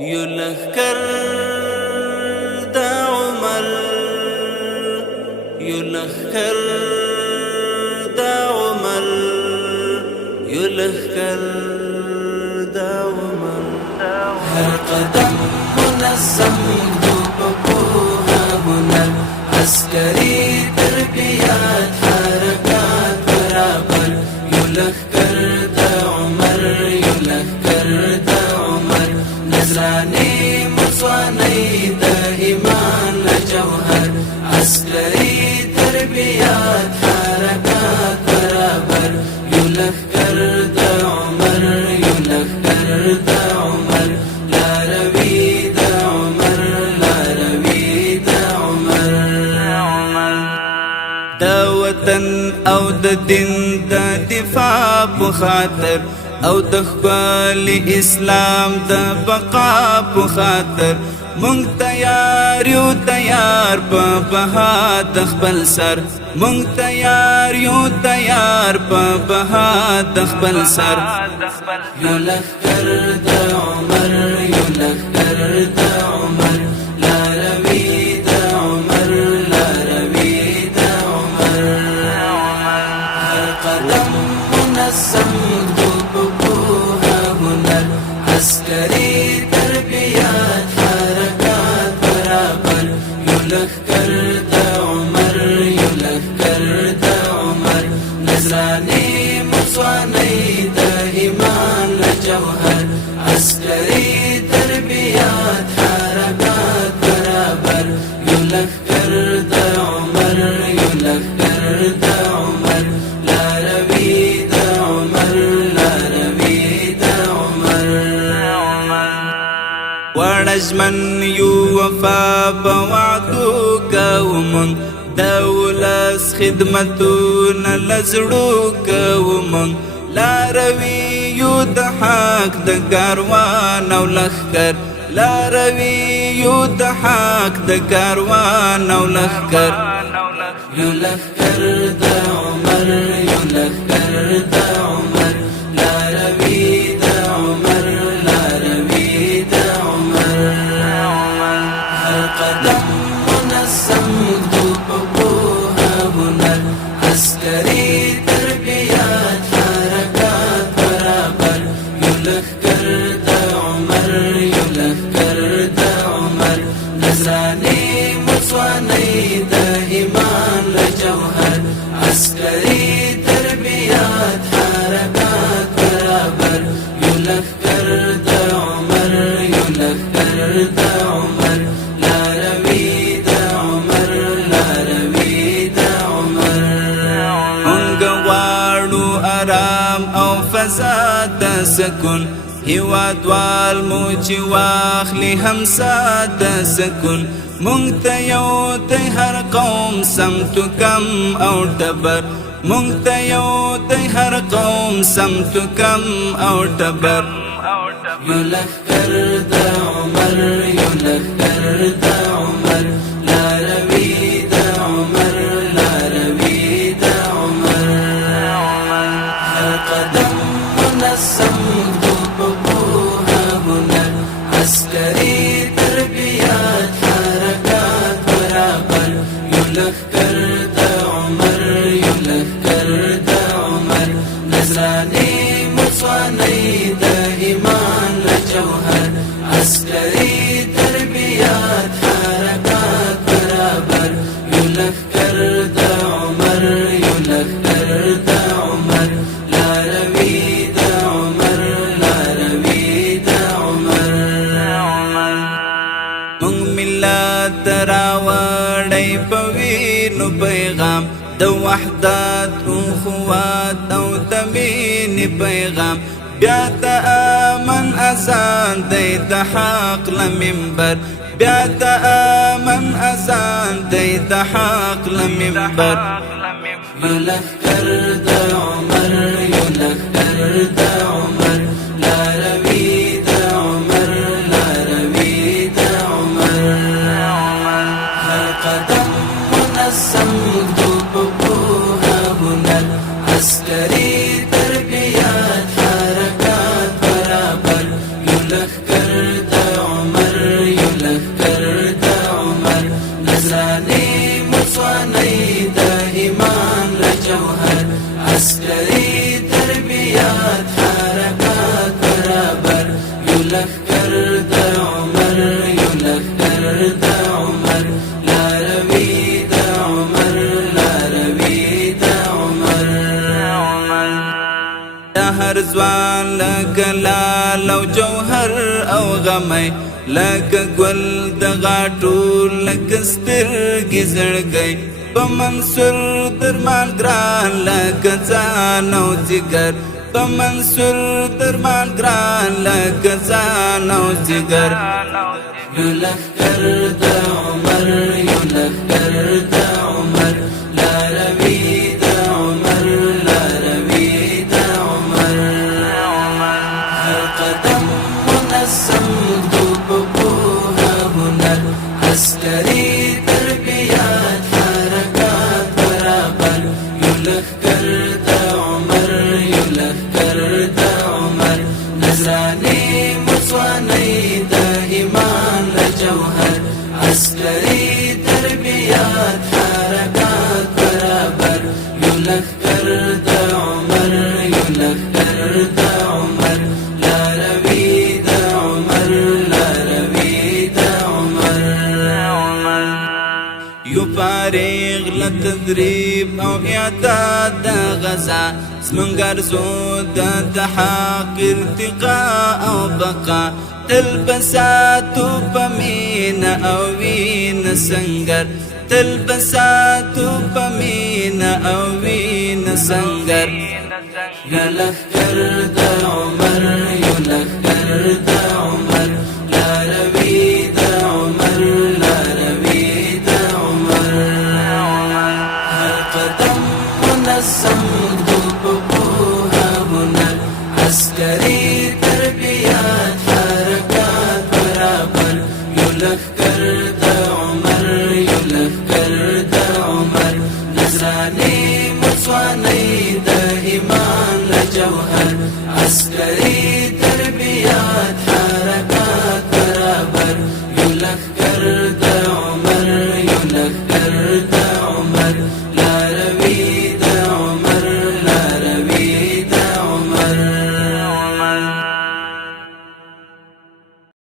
يلخكر دا عمر يلخكر دا عمر يلخكر دا عمر هر قدم منظم دوبها هنر عسكري تربيات حركات برابر يلخكر دا عمر يلخكر دا عمر نزراني مصواني دا إيمان جوهر عسكري تربيات حركات برابر يلخكر دا عمر يلخكر دا عمر لا روي دا عمر لا روي دا عمر دا وطن او د دین د دفاع په خاطر او د خپل اسلام د بقا په خاطر مونږ تیار یو تیار په بها د خپل سر مونږ تیار یو تیار په بها د خپل سر يلخكر دا عمر يلخكر دا عمر لا روي دا عمر لا روي دا عمر هر قدم منظم دوبها هنر عسكري تربيات حركات برابر يلخكر دا عمر يلخكر دا عمر نزراني مصواني دا إيمان جوهر عسكري تربيات حركات برابر يلخكر دا عمر يلخكر دا عمر لا روي دا عمر لا روي دا عمر ورجمن یو وفا بوعدو کومن دولس خدمتون لزړو کومن لا روي یو د حق د کاروان او لخر لا روي یو د حق د کاروان او لخر يلخكر دا عمر يلخكر دا عمر لا روي دا عمر لا روي دا عمر هر قدم منظم دوبها هنر عسكري تربيات حركات برابر يلخكر دا عمر يلخكر دا عمر نزراني مصواني دا إيمان جوهر عسكري تربيات حركات برابر يلخكر دا عمر يلخكر دا عمر لا روي دا عمر لا روي دا عمر مونږ غواړو آرام او فضا د سکون هیوادوال مو چې واخلي همسا د سکون مونږ ته یو د هر قوم سمت کم او ټبر مونږ ته یو د هر قوم سمت کم او ټبر يلخكر دا عمر يلخكر دا عمر لا روي دا عمر لا روي دا عمر هر قدم منظم دوبها هنر عسكري تربيات حركات برابر يلخكر دا عمر يلخكر دا عمر نزراني مصواني دا إيمان جوهر عسكري تربيات حركات برابر يلخكر دا عمر يلخكر دا عمر لا روي دا عمر لا روي دا عمر مونږ ملت راوړی په وینو پیغام د وحدت اخوات او د مینې پیغام بیا د امن اذان دی د حق له منبر بیا د امن اذان دی د حق له منبر يلخكر دا عمر يلخكر دا عمر لا روي دا عمر لا روي دا عمر هر قدم منظم دوبها هنر عسكري تربيات حركات برابر يلخكر دا لخکر د عمر یو لخکر د عمر لاروی د عمر لاروی د عمر هر ځوان لکه لال او جوهر او غمی لکه ګل د غاټو لکه سترګې زړګی په منصور درمان ګران لکه ځان او ځیګر په منصور درمان ګران لکه ځان او ځیګر یو لخکر د عمر یو لخکر د عمر لاروی د عمر لاروی د عمر هر قدم منظم دو په پوهه هنر عسکري تربیات حرکات برابر یو لخکر د عمر یو لخکر د عمر نظراني مصواني د ایمان جوهر عسکري تربیات حرکات برابر یو لخکر د عمر یو لخکر د عمر لاروی د عمر لاروی د عمر یو فارغ لتدریب او اعداد د غزا زمونږ ارزو د تحقق ارتقاء او بقا تلبساتو پمینه او وینه سنگر تلبساتو پمینه او وینه سنگر یا لخکر د عمر یو لخکر د عمر لاروی د عمر لاروی د عمر هر قدم منظم دو په پوهه هنر عسکري تربیات حرکات برابر یو لخکر د عمر یو لخکر د عمر نظراني مصواني د ایمان جوهر عسکري تربیات